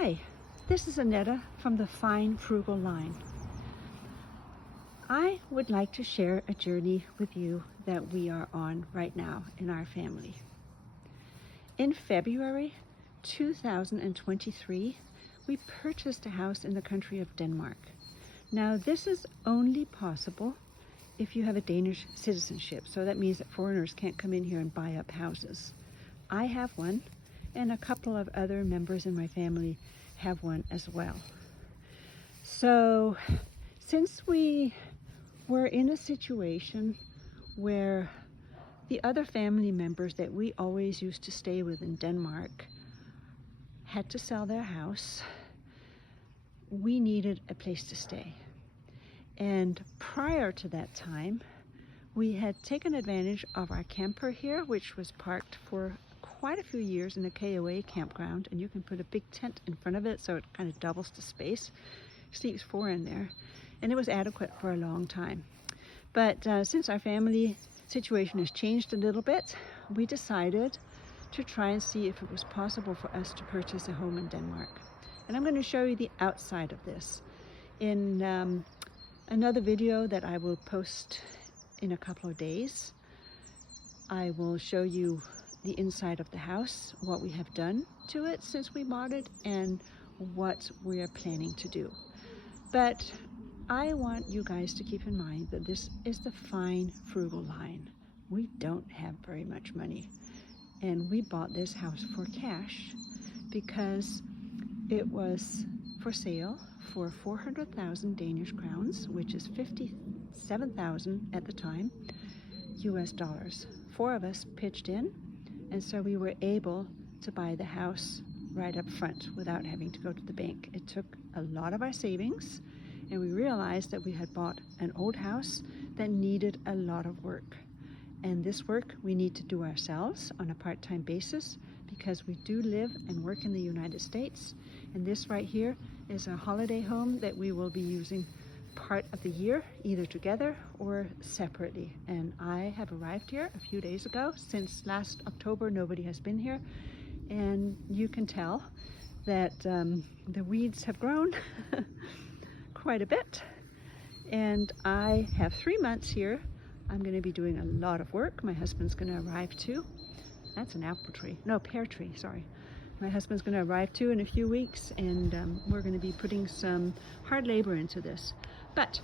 Hi, this is Annetta from the Fine Frugal line. I would like to share a journey with you that we are on right now in our family. In February 2023, we purchased a house in the country of Denmark. Now, this is only possible if you have a Danish citizenship, so that means that foreigners can't come in here and buy up houses. I have one, and a couple of other members in my family have one as well. So since we were in a situation where the other family members that we always used to stay with in Denmark had to sell their house, we needed a place to stay. And prior to that time, we had taken advantage of our camper here, which was parked for quite a few years in a KOA campground, and you can put a big tent in front of it so it kind of doubles the space. Sleeps 4 in there, and it was adequate for a long time. But since our family situation has changed a little bit, we decided to try and see if it was possible for us to purchase a home in Denmark. And I'm going to show you the outside of this in another video that I will post in a couple of days. I will show you the inside of the house, what we have done to it since we bought it, and what we are planning to do. But I want you guys to keep in mind that this is the Fine Frugal line. We don't have very much money, and we bought this house for cash because it was for sale for 400,000 Danish crowns, which is 57,000 at the time, US dollars. 4 of us pitched in, and so we were able to buy the house right up front without having to go to the bank. It took a lot of our savings, and we realized that we had bought an old house that needed a lot of work. And this work we need to do ourselves on a part-time basis because we do live and work in the United States. And this right here is a holiday home that we will be using part of the year, either together or separately. And I have arrived here a few days ago. Since last October, nobody has been here, and you can tell that the weeds have grown quite a bit. And I have 3 months here. I'm going to be doing a lot of work. My husband's going to arrive too. That's an apple tree, no, pear tree, sorry. My husband's going to arrive too in a few weeks, and we're going to be putting some hard labor into this. But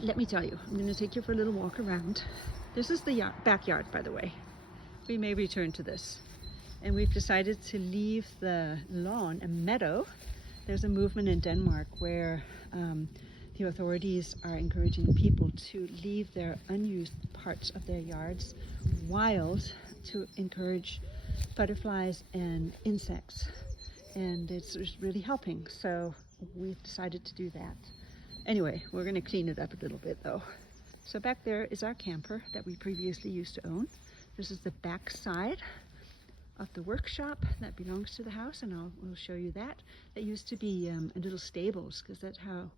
let me tell you, I'm going to take you for a little walk around. This is the backyard, by the way. We may return to this. And we've decided to leave the lawn a meadow. There's a movement in Denmark where the authorities are encouraging people to leave their unused parts of their yards wild to encourage butterflies and insects. And it's really helping. So we've decided to do that. Anyway, we're going to clean it up a little bit though. So back there is our camper that we previously used to own. This is the back side of the workshop that belongs to the house, and we'll show you that. That used to be a little stables, because that's how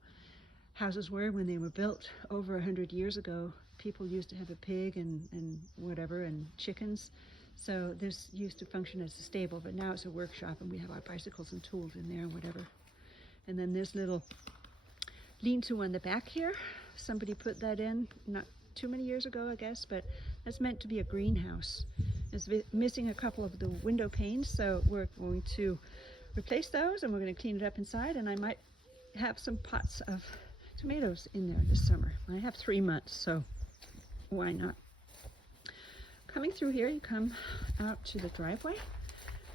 houses were when they were built over 100 years ago. People used to have a pig and whatever, and chickens. So this used to function as a stable, but now it's a workshop, and we have our bicycles and tools in there and whatever. And then this little lean-to on the back here, somebody put that in not too many years ago, I guess, but that's meant to be a greenhouse. It's missing a couple of the window panes, so we're going to replace those, and we're going to clean it up inside, and I might have some pots of tomatoes in there this summer. I have 3 months, so why not? Coming through here, you come out to the driveway,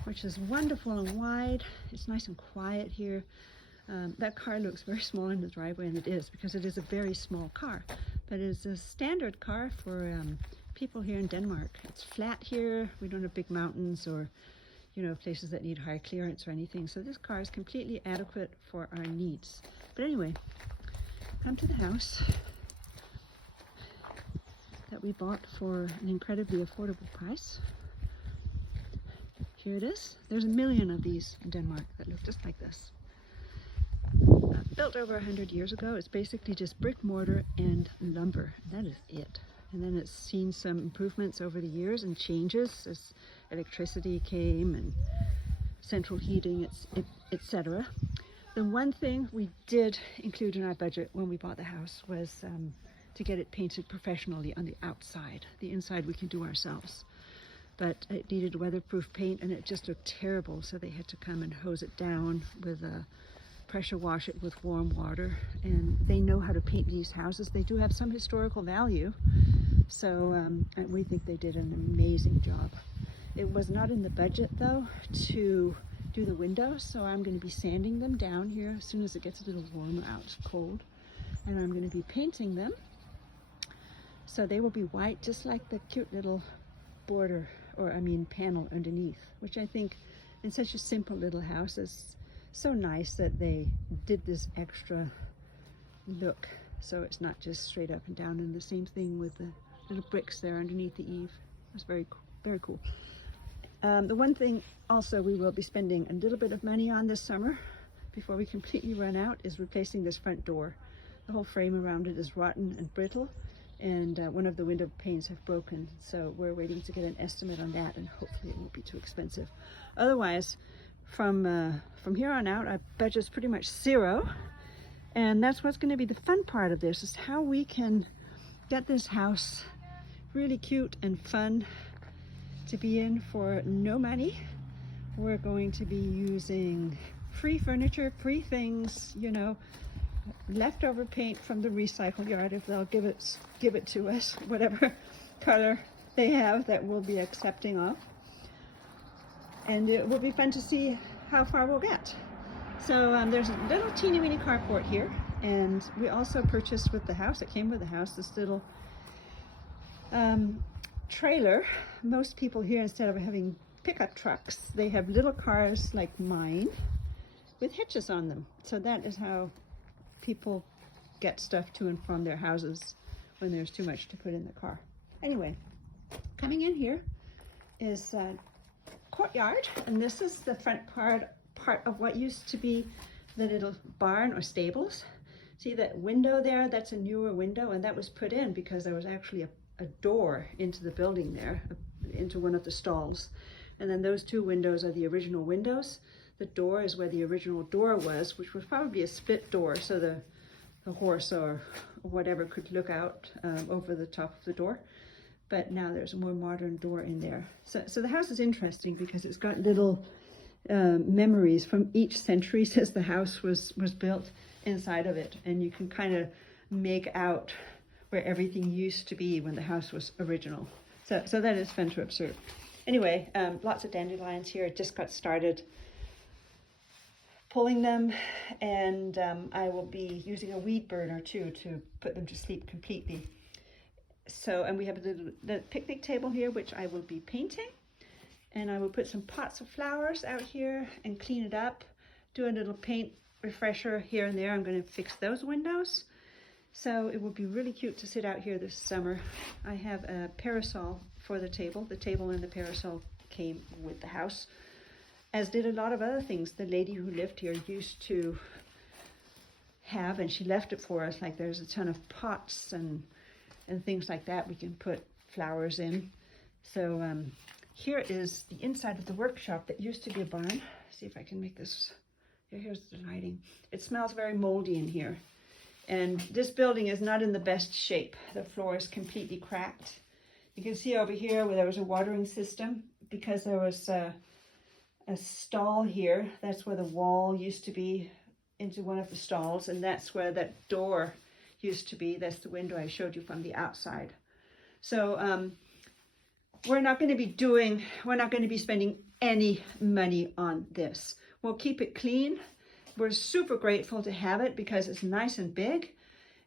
which is wonderful and wide. It's nice and quiet here. That car looks very small in the driveway, and it is, because it is a very small car. But it's a standard car for people here in Denmark. It's flat here. We don't have big mountains or, places that need high clearance or anything. So this car is completely adequate for our needs. But anyway, come to the house that we bought for an incredibly affordable price. Here it is. There's a million of these in Denmark that look just like this. Built over 100 years ago. It's basically just brick, mortar, and lumber. That is it. And then it's seen some improvements over the years and changes as electricity came and central heating, etc. The one thing we did include in our budget when we bought the house was to get it painted professionally on the outside. The inside we can do ourselves. But it needed weatherproof paint and it just looked terrible, so they had to come and hose it down with pressure wash it with warm water. And they know how to paint these houses. They do have some historical value, so we think they did an amazing job. It was not in the budget though to do the windows, so I'm going to be sanding them down here as soon as it gets a little warmer out. It's cold, and I'm going to be painting them so they will be white, just like the cute little border, or I mean panel underneath, which I think in such a simple little house is so nice that they did this extra look, so it's not just straight up and down. And the same thing with the little bricks there underneath the eave. It's very cool. The one thing also we will be spending a little bit of money on this summer before we completely run out is replacing this front door. The whole frame around it is rotten and brittle, and one of the window panes have broken, so we're waiting to get an estimate on that, and hopefully it won't be too expensive. Otherwise, from here on out, our budget's pretty much zero, and that's what's going to be the fun part of this, is how we can get this house really cute and fun to be in for no money. We're going to be using free furniture, free things, you know, leftover paint from the recycle yard if they'll give it to us, whatever color they have that we'll be accepting of. And it will be fun to see how far we'll get. So there's a little teeny weeny carport here, and we also purchased with the house, it came with the house, this little trailer. Most people here, instead of having pickup trucks, they have little cars like mine with hitches on them. So that is how people get stuff to and from their houses when there's too much to put in the car. Anyway, coming in here is a courtyard, and this is the front part of what used to be the little barn or stables. See that window there? That's a newer window, and that was put in because there was actually a door into the building there, into one of the stalls. And then those two windows are the original windows. The door is where the original door was, which was probably a split door, so the horse or whatever could look out over the top of the door. But now there's a more modern door in there. So the house is interesting because it's got little memories from each century since the house was built inside of it. And you can kind of make out where everything used to be when the house was original. So that is fun to observe. Anyway, lots of dandelions here. Just got started pulling them, and I will be using a weed burner too to put them to sleep completely. So, and we have the picnic table here, which I will be painting, and I will put some pots of flowers out here and clean it up, do a little paint refresher here and there. I'm going to fix those windows. So it will be really cute to sit out here this summer. I have a parasol for the table. The table and the parasol came with the house, as did a lot of other things the lady who lived here used to have, and she left it for us. Like there's a ton of pots and things like that we can put flowers in. So here is the inside of the workshop that used to be a barn. See if I can make this. Here's the lighting. It smells very moldy in here. And this building is not in the best shape. The floor is completely cracked. You can see over here where there was a watering system, because there was a stall here. That's where the wall used to be into one of the stalls, and that's where that door used to be. That's the window I showed you from the outside. So we're not going to be spending any money on this. We'll keep it clean. We're super grateful to have it because it's nice and big,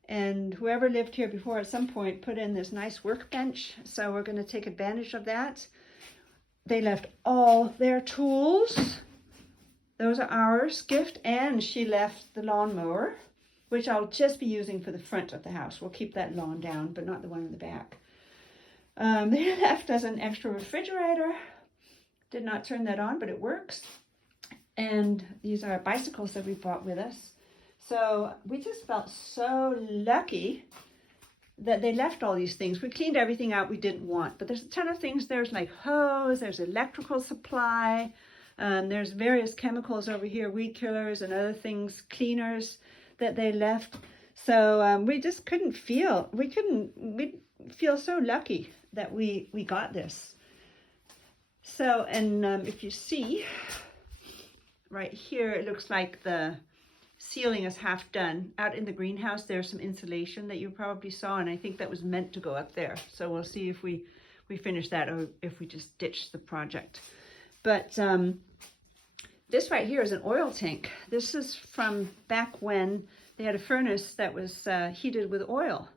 and whoever lived here before at some point put in this nice workbench, so we're going to take advantage of that. They left all their tools. Those are ours gift, and she left the lawnmower, which I'll just be using for the front of the house. We'll keep that lawn down, but not the one in the back. They left us an extra refrigerator. Did not turn that on, but it works. And these are bicycles that we brought with us. So we just felt so lucky that they left all these things. We cleaned everything out we didn't want, but there's a ton of things. There's like hose, there's electrical supply, There's various chemicals over here, weed killers and other things, cleaners that they left. So we just couldn't feel, we feel so lucky that we got this. So, and if you see right here, it looks like the ceiling is half done. Out in the greenhouse, there's some insulation that you probably saw, and I think that was meant to go up there. So we'll see if we finish that or if we just ditch the project. But this right here is an oil tank. This is from back when they had a furnace that was heated with oil.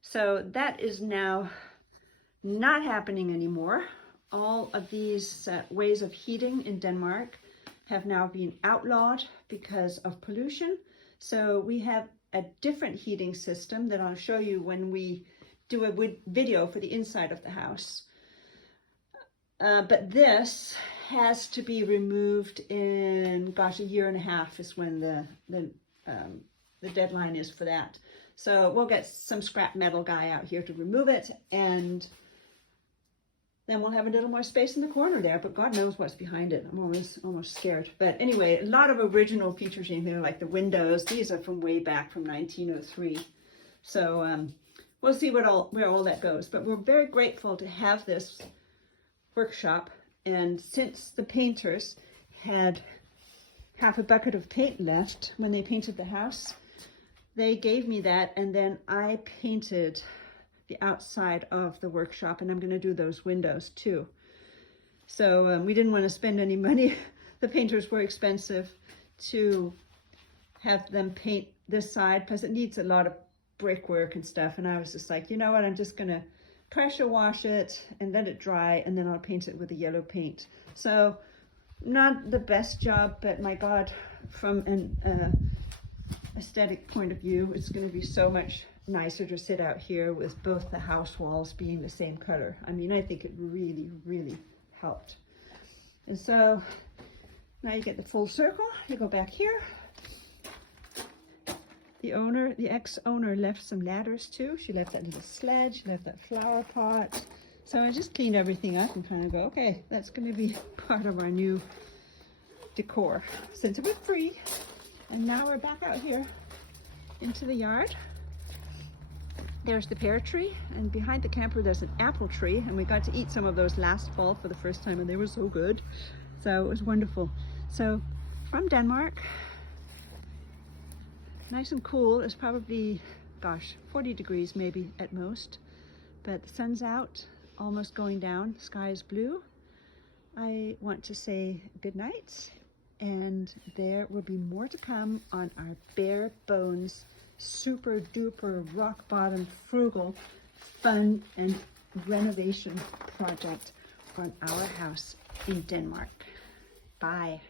So that is now not happening anymore. All of these ways of heating in Denmark have now been outlawed because of pollution. So we have a different heating system that I'll show you when we do a video for the inside of the house. But this has to be removed in, gosh, 1.5 years is when the deadline is for that. So we'll get some scrap metal guy out here to remove it, and then we'll have a little more space in the corner there, but God knows what's behind it. I'm almost scared. But anyway, a lot of original features in here, like the windows. These are from way back from 1903. So we'll see where all that goes. But we're very grateful to have this workshop. And since the painters had half a bucket of paint left when they painted the house, they gave me that, and then I painted the outside of the workshop, and I'm going to do those windows too. So we didn't want to spend any money. The painters were expensive to have them paint this side because it needs a lot of brickwork and stuff, and I was just like, you know what, I'm just going to pressure wash it and let it dry, and then I'll paint it with a yellow paint. So not the best job, but my God, from an aesthetic point of view, it's going to be so much nicer to sit out here with both the house walls being the same color. I mean, I think it really, really helped. And so now you get the full circle. You go back here. The ex-owner left some ladders too. She left that little sled, she left that flower pot. So I just cleaned everything up and kind of go, okay, that's going to be part of our new decor since it was free. And now we're back out here into the yard. There's the pear tree, and behind the camper there's an apple tree, and we got to eat some of those last fall for the first time, and they were so good. So it was wonderful. So from Denmark, nice and cool. It's probably, gosh, 40 degrees maybe at most, but the sun's out, almost going down, the sky is blue. I want to say good night, and there will be more to come on our bare bones, super duper rock bottom frugal fun and renovation project on our house in Denmark. Bye.